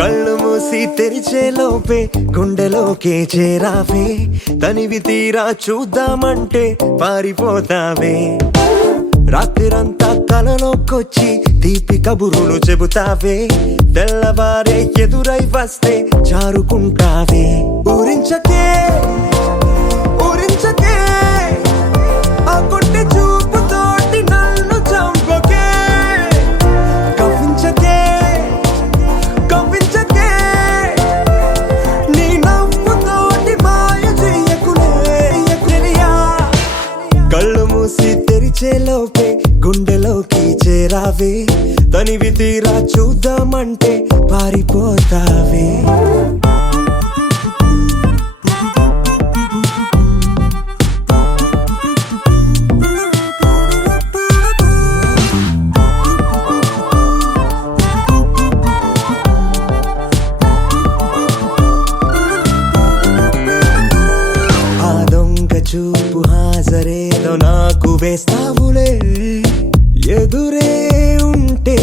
కళ్ళు మూసి తెరిచేలోపే గుండెలోకే చేరావే, తనివి తీరా చూద్దామంటే పారిపోతావే. రాత్రిరంతా కలలోకొచ్చి తీపి కబురులు చెబుతావే, తెల్లవారే ఎదురై వస్తే జారుకుంటావే. ఊరించకే ఊరించకే ఆ కొట్టే చూపుతోటి నన్ను చంపకే. కవ్వించకే కవ్వించకే నీ నవ్వుతోటి మాయ చెయ్యకులే. కళ్ళు మూసి తెరిచేలోపే గుండెలోకి చేరావే, తనివి తీరా చూద్దామంటే పారిపోతావే. చూపు హాజరేదో నాకు వేస్తావులే, ఎదురే ఉంటే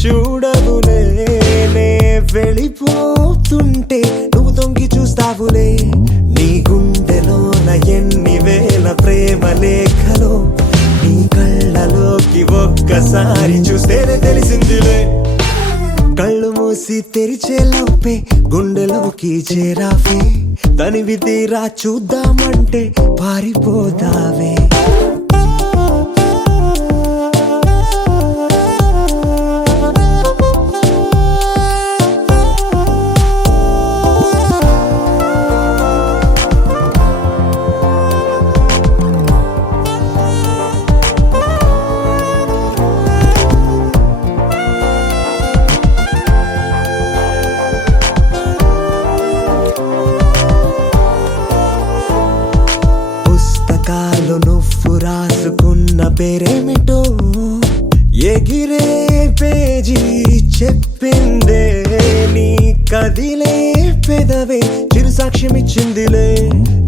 చూడవులే. నే వెళ్ళిపోతుంటే నువ్వు తొంగి చూస్తావులే. నీ గుండెలోన ఎన్ని వేల ప్రేమ లేఖలో నీ కళ్ళలోకి ఒక్కసారి చూస్తేనే తెలిసిందిలే. కళ్ళు మూసి తెరిచేలోపే గుండెలోకి చేరావే, తనివి తీరా చూద్దామంటే పారిపోతావే. నువ్వు రాసుకున్న పేరేమిటో ఎగిరే పేజీ చెప్పిందే. నీ కదిలే పెదవే చిరు సాక్ష్యమిచ్చిందిలే.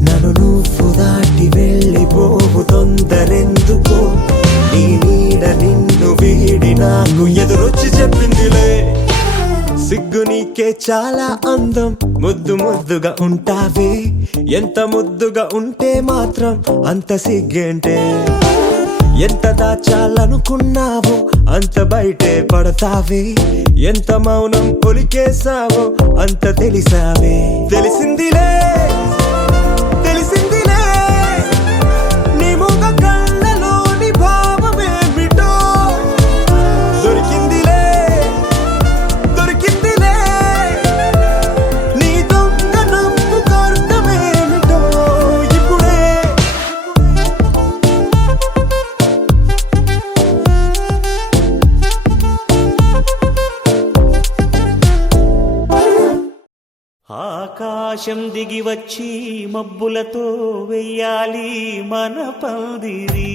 నన్ను నువ్వు దాటి వెళ్ళిపోవు తొందరెందుకో, నీ నీడ నిన్ను వీడి నాకు ఎదురొచ్చి చెప్పిందిలే. సిగ్గు నీకే చాలా అందం, ముద్దు ముద్దుగా ఉంటావే. ఎంత ముద్దుగా ఉంటే మాత్రం అంత సిగ్గేంటే. ఎంత దాచాలనుకున్నావో అంత బయటే పడతావే. ఎంత మౌనం ఒలికేసావో అంత తెలిసావే. తెలిసిందిలే తెలిసిందిలే నీ ముఖ కళ్ళలోని భావమేమిటో. దొరికిందిలే దొరికిందిలే నీ దొంగ నవ్వు కర్తమేమిటో ఇప్పుడే. ఆకాశం దిగి వచ్చి మబ్బులతో వెయ్యాలి మన పందిరి.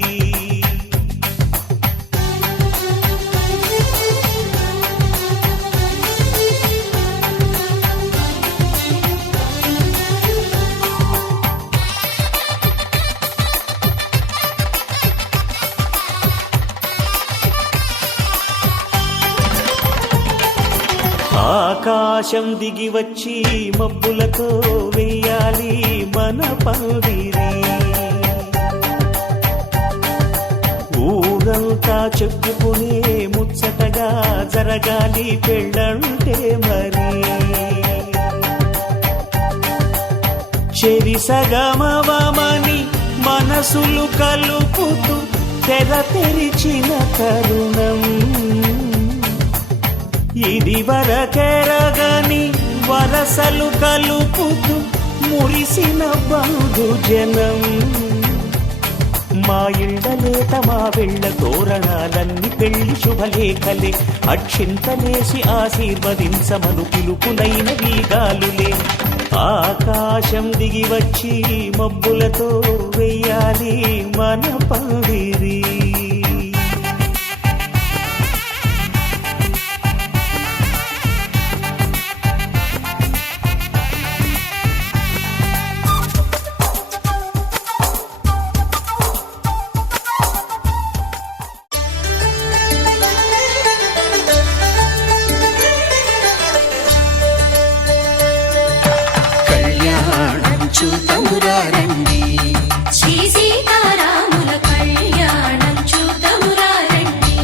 ఆకాశం దిగి వచ్చి మబ్బులతో వెయ్యాలి మన పందిరి. ఊరంతా చెప్పుకునే ముచ్చటగా జరగాలి పెళ్ళంటే మరి. చెరి సగమవమని మనసులు కలుపుతూ తెర తెరిచిన తరుణం ఇది వరకెరగని వరసలు కలుపుతూ మురిసిన బంధుజనం. మా ఇళ్ళలేత మా వెళ్ళ తోరణాలన్నీ పెళ్లి శుభలేఖలే. అక్షింతలేసి ఆశీర్వదించమను పిలుపులైన వీగాలులే. ఆకాశం దిగి వచ్చి మబ్బులతో వెయ్యాలి మన పందిరి. చూతమురారండి శ్రీ సీతారాముల కళ్యాణం చూతమురారండి.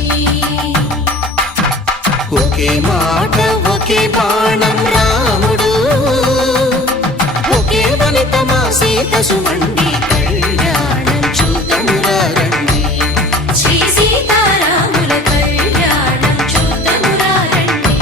ఒకే మాట ఒకే బాణం రాముడు, ఒకే వనిత మా సీత సుమండి కళ్యాణం చూతమురారండి. శ్రీ సీతారాముల కళ్యాణం చూతమురారండి.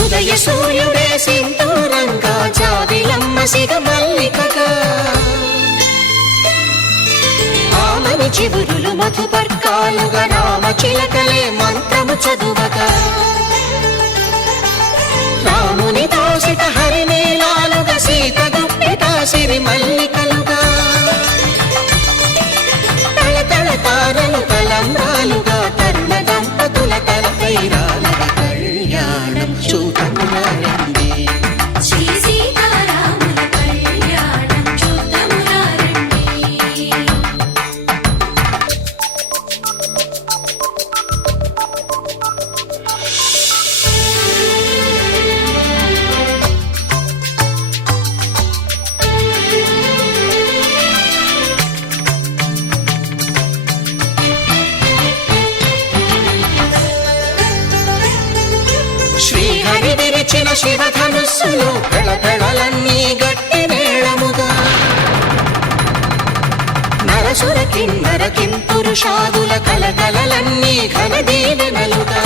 ఉదయ సూర్యుడే సింధూరంగా జాబిలమ్మ సిగ మల్లికగా, ఆమని చివురులు మధుపర్కాలుగా రామ చిలకలే మంత్రము చదువగా, రాముని దోసిట హరినీలాలుగా సీత గుప్పిట సిరి మల్లికలుగా, తళతళ తారలు తలంబ్రాలుగా తరుణ దంపతుల తలపైరాలుగా కళ్యాణం చూతమురారండి. శ్రీ సీతారాముల కళ్యాణం చూతమురారండి. శ్రీహరి విరిచిన శివధనుస్సులు కళకళలన్నీ గట్టి మేళముగా, నరసుర కిన్నర కింపురుషాదుల కలకలలన్నీ ఘన దీవెనలుగా,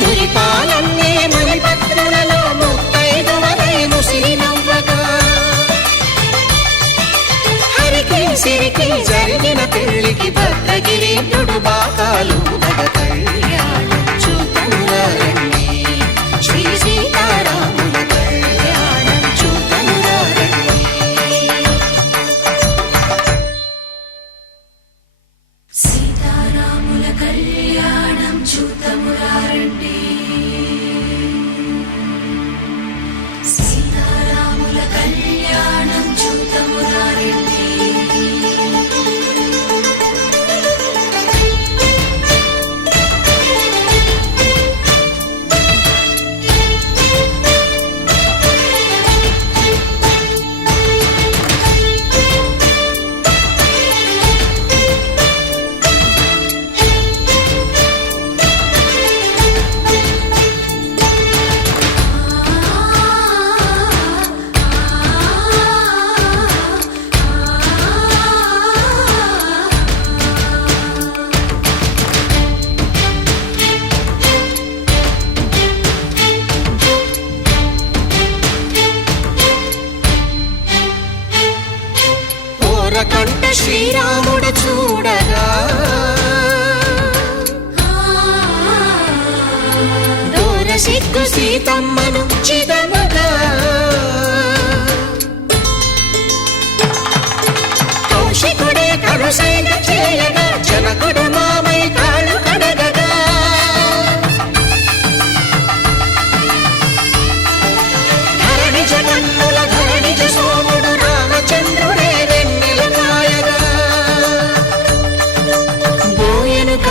మురిపాలన్నీ మణిపత్రులలో ముత్తైదువలై ముసిరి నవ్వగా, హరికి సిరికి జరిగిన పెళ్లికి భద్రగిరీంద్రుడు బాకాలు కళ్యాణం చూతమురారండి. శ్రీ సీతారాముల కళ్యాణం చూతమురారండి. సీతారాముల కళ్యాణం చూతమురారండి. సీతారాముల కళ్యాణం చూతమురారండి.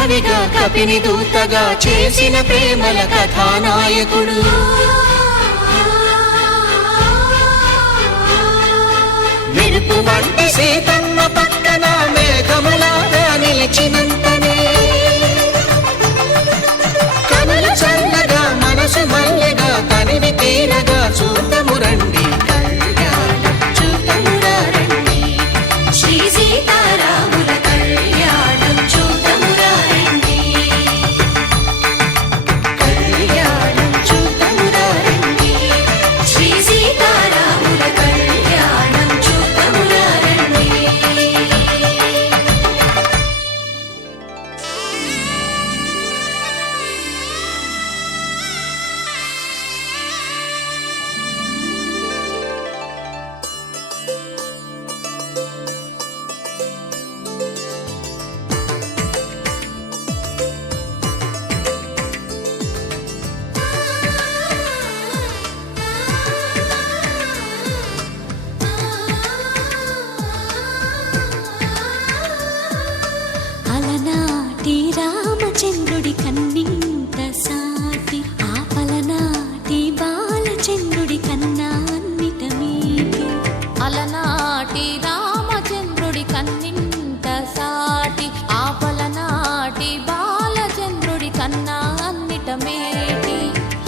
కవిగా కపిని దూతగా చేసిన ప్రేమల కథానాయకుడు. మెరుపు వంటి సీతమ్మ పక్కన మేఘములాగా నిలిచినంతనే కనులు చల్లగా మనసు మల్లెగా కనివి తీరగా చూతము రండి కళ్యాణం చూతమురా రండి. శ్రీ సీతారాముల కళ్యాణం చూతమురా రండి. కళ్యాణం చూతమురా రండి. శ్రీ సీతారాముల కళ్యాణం చూతమురా రండి. అలనాటి రామచంద్రుడి కన్నింత సాటి ఆపలనాటి బాలచంద్రుడి కన్నా అన్నిట మీటి. అలనాటి రామచంద్రుడి కన్నింత సాటి ఆపలనాటి బాలచంద్రుడి కన్నా అన్నిట మేటి.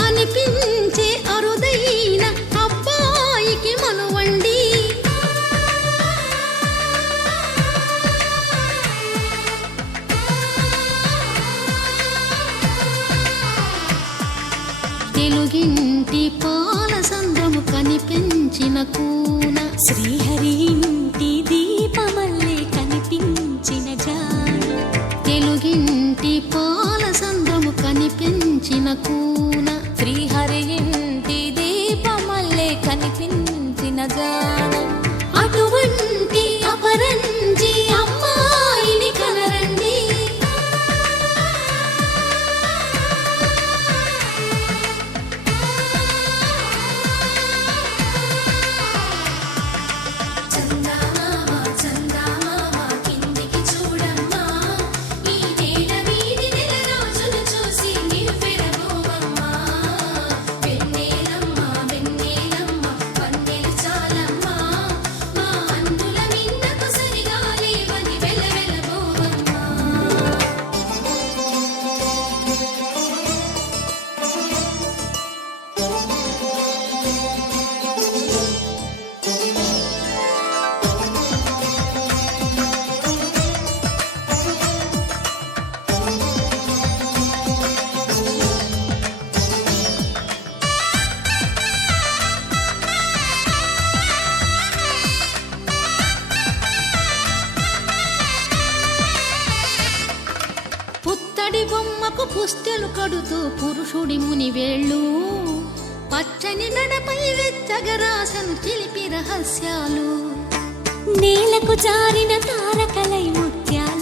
అనిపించే అరుదైన అబ్బాయికి మనువండి. తెలుగింటి పాల సంద్రము కనిపించిన కూన శ్రీహరి ఇంటి దీపమల్లే కనిపించిన జాన. తెలుగింటి పాల సంద్రము కనిపించిన కూన శ్రీహరి ఇంటి దీపమల్లే కనిపించిన జాన. అటువంటి అపరంజి అమ్మాయిని కనరండి. చందమామ చందమామ కిందికి చూడమ్మా, ఈ నేల వీధి నెల రోజులు చూసి నివ్వెరబోవమ్మా. వెన్నెలమ్మ వెన్నెలమ్మ వన్నెలు చాలమ్మా, మా అందుల మిన్నకు సరిగా లేవని వెలవెలబోవమ్మా. పుత్తడి బొమ్మకు పుస్తెలు కడుతూ పురుషుడి ముని వేళ్ళు పచ్చని నడపై వెచ్చగరాసను చిలిపి రహస్యాలు. నేలకు జారిన తారకలై ముత్యాల